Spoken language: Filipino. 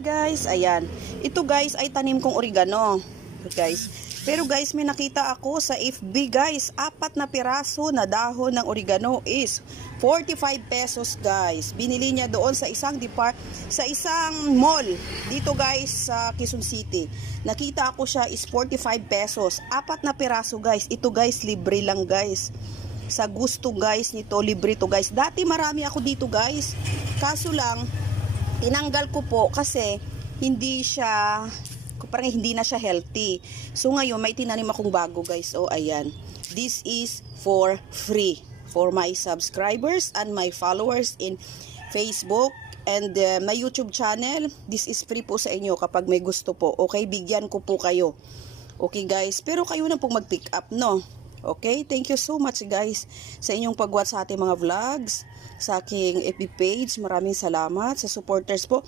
guys, ayan. Ito guys ay tanim kong oregano. Guys. Pero guys, may nakita ako sa FB guys. 4 na piraso na dahon ng oregano is 45 pesos guys. Binili niya doon sa isang mall dito guys sa Quezon City. Nakita ako siya is 45 pesos. 4 na piraso guys. Ito guys, libre lang guys. Sa gusto guys nito, libre to guys. Dati marami ako dito guys. Kaso lang, tinanggal ko po kasi parang hindi na siya healthy. So ngayon may tinanim akong bago guys. Oh ayan. This is for free for my subscribers and my followers in Facebook and my YouTube channel. This is free po sa inyo kapag may gusto po. Okay, bigyan ko po kayo. Okay guys, pero kayo na pong mag-pick up, no? Okay, thank you so much guys sa inyong pag-watch sa ating mga vlogs, sa aking FB page. Maraming salamat sa supporters po.